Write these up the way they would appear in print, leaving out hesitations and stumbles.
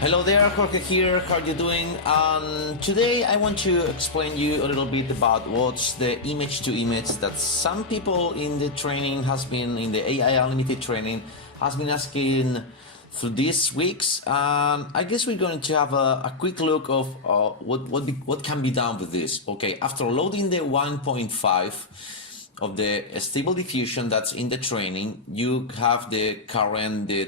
Hello there, Jorge here. How are you doing? Today I want to explain you a little bit about what's the image to image that some people in the training has been in the AI Unlimited training has been asking through these weeks. I guess we're going to have a quick look of what can be done with this. Okay, after loading the 1.5 of the stable diffusion that's in the training, you have the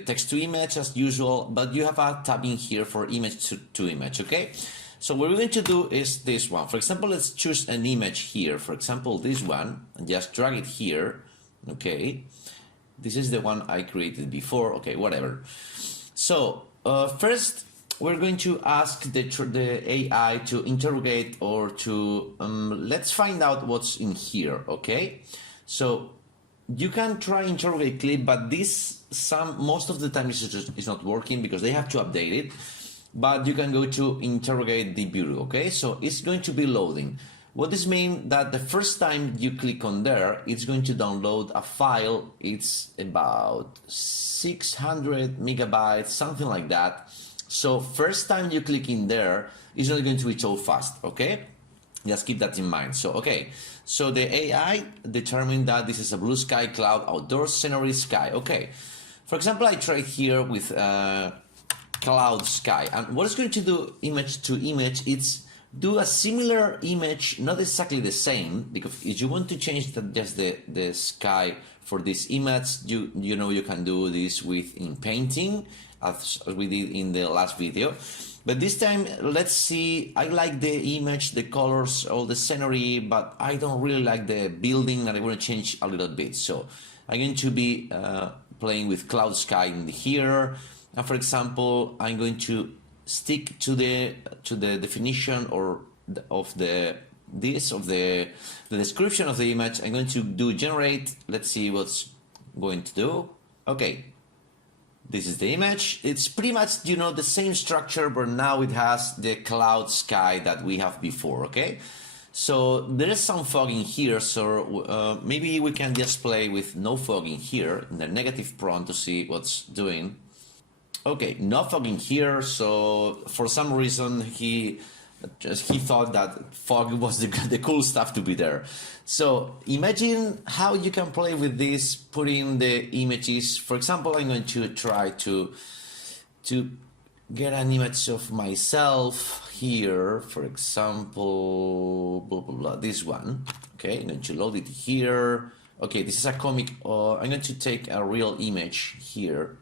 text to image as usual, but you have a tab in here for image to image. Okay, so what we're going to do is this one. For example, let's choose an image here, for example this one, and just drag it here. Okay, this is the one I created before. Okay, whatever. So first we're going to ask the AI to interrogate or to let's find out what's in here. Okay, so you can try interrogate clip, but this most of the time is not working because they have to update it. But you can go to interrogate the bureau. Okay, so it's going to be loading. What this means that the first time you click on there, it's going to download a file. It's about 600 megabytes, something like that. So first time you click in there, it's not going to be so fast, okay? Just keep that in mind. So, okay, so the AI determined that this is a blue sky cloud outdoor scenery sky. Okay, for example, I tried here with cloud sky, and what it's going to do image to image, it's do a similar image, not exactly the same, because if you want to change just the sky for this image, you know you can do this in painting, as we did in the last video. But this time, let's see, I like the image, the colors, all the scenery, but I don't really like the building, and I want to change a little bit. So I'm going to be playing with cloud sky in here. And for example, I'm going to stick to the definition of the description of the image. I'm going to do generate. Let's see what's going to do. Okay, this is the image. It's pretty much, you know, the same structure, but now it has the cloud sky that we have before. Okay, so there is some fog in here, so maybe we can just play with no fog in here in the negative prompt to see what's doing. Okay, no fog in here, so for some reason he thought that fog was the cool stuff to be there. So imagine how you can play with this, putting the images. For example, I'm going to try to get an image of myself here, for example, blah, blah, blah, this one. Okay, I'm going to load it here. Okay, this is a comic. I'm going to take a real image here,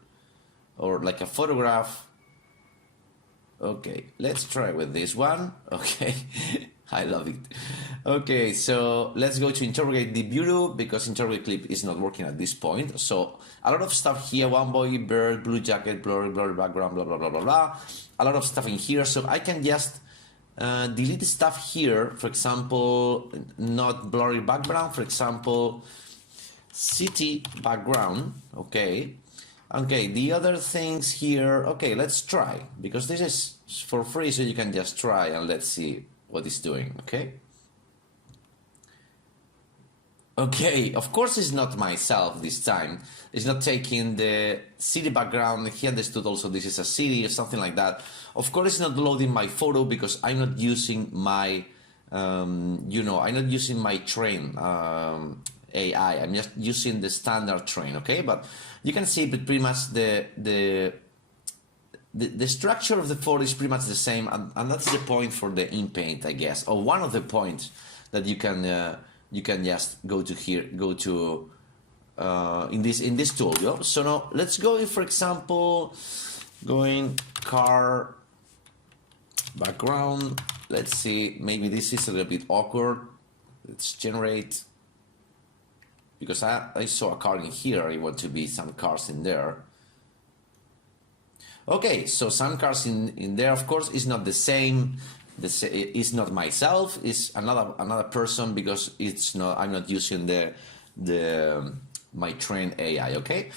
or like a photograph. Okay, let's try with this one. Okay, I love it. Okay, so let's go to interrogate the bureau, because interrogate clip is not working at this point. So a lot of stuff here, one boy, bird, blue jacket, blurry background, blah, blah, blah, blah, blah. A lot of stuff in here, so I can just delete the stuff here. For example, not blurry background, for example, city background, okay. Okay, the other things here, okay, let's try, because this is for free, so you can just try and let's see what it's doing, okay? Okay, of course it's not myself this time. It's not taking the city background. He understood also this is a city or something like that. Of course it's not loading my photo because I'm not using my, you know, I'm not using my train AI. I'm just using the standard train, okay? But you can see pretty much the structure of the photo is pretty much the same, and that's the point for the in-paint, I guess, or one of the points that you can just go to here, go to in this tool. Yeah? So now let's go, for example, going car background. Let's see, maybe this is a little bit awkward. Let's generate. Because I saw a car in here, I want to be some cars in there. Okay, so some cars in there, of course, is not the same. It's not myself. It's another person, because it's not. I'm not using my trained AI. Okay,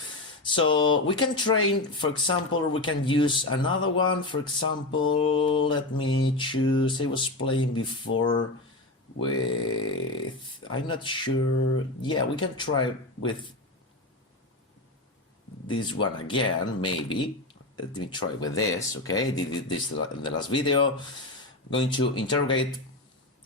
so we can train. For example, we can use another one. For example, let me choose. I was playing before with, I'm not sure, yeah, we can try with this one again, maybe. let me try with this. Okay, did this in the last video. I'm going to interrogate.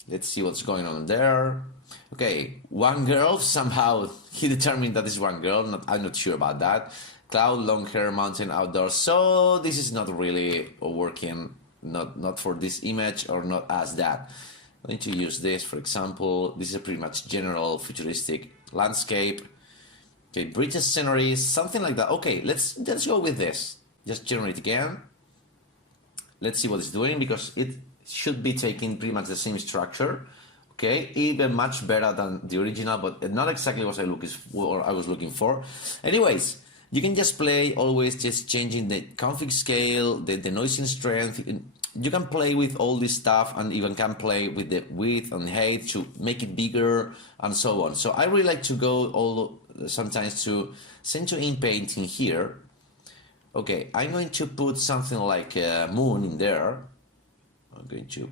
Let's see what's going on there. Okay, one girl, somehow he determined that is one girl. I'm not sure about that. Cloud, long hair, mountain, outdoors. So this is not really working, not for this image or not as that. I'm going to use this, for example. This is a pretty much general futuristic landscape. Okay, bridges, sceneries, something like that. Okay, let's go with this. Just generate again. Let's see what it's doing, because it should be taking pretty much the same structure. Okay, even much better than the original, but not exactly what I was looking for. Anyways, you can just play, always just changing the config scale, the noising strength. You can play with all this stuff, and even can play with the width and height to make it bigger and so on. So I really like to go sometimes to send to inpaint in here. Okay, I'm going to put something like a moon in there. I'm going to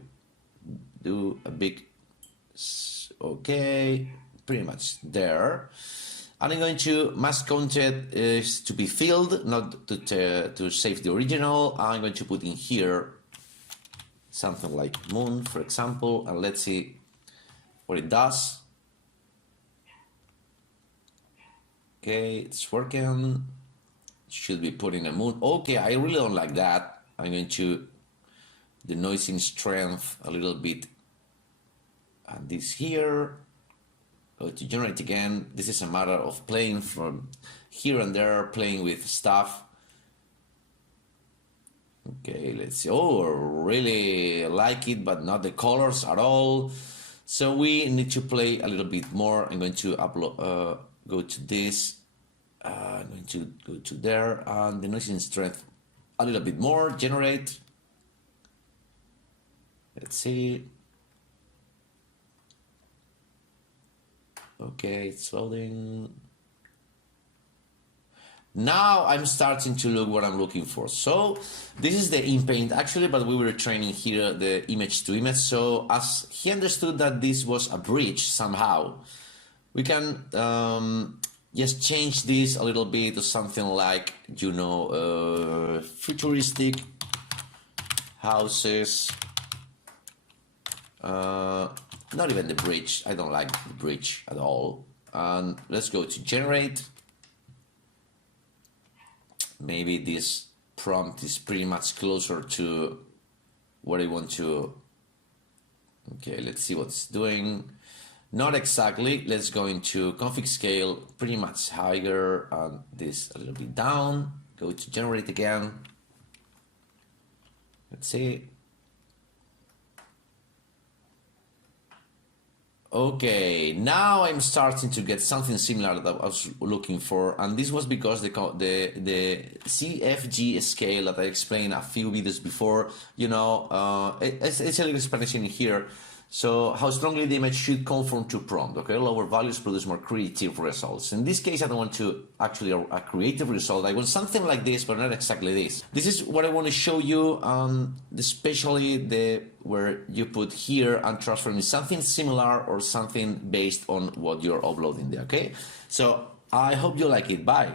do a big, okay, pretty much there. And I'm going to mask content is to be filled, not to save the original. I'm going to put in here something like moon, for example, and let's see what it does. Okay, it's working. Should be putting a moon. Okay, I really don't like that. I'm going to the noising strength a little bit, and this here. Go to generate again. This is a matter of playing from here and there, playing with stuff. Okay, let's see. Oh, really like it, but not the colors at all. So we need to play a little bit more. I'm going to upload, go to this. I'm going to go to there, and the noising strength a little bit more. Generate. Let's see. Okay, it's loading. Now I'm starting to look what I'm looking for. So this is the inpaint actually, but we were training here the image to image. So as he understood that this was a bridge somehow, we can just change this a little bit to something like, you know, futuristic houses. Not even the bridge. I don't like the bridge at all. And let's go to generate. Maybe this prompt is pretty much closer to what I want to. Okay, let's see what's doing. Not exactly. Let's go into config scale, pretty much higher, and this a little bit down. Go to generate again. Let's see. Okay, now I'm starting to get something similar that I was looking for, and this was because the CFG scale that I explained a few videos before, you know, it's a little explanation here. So how strongly the image should conform to prompt, okay? Lower values produce more creative results. In this case, I don't want to actually a creative result. I want something like this, but not exactly this. This is what I want to show you, especially where you put here and transform something similar or something based on what you're uploading there, okay? So I hope you like it. Bye.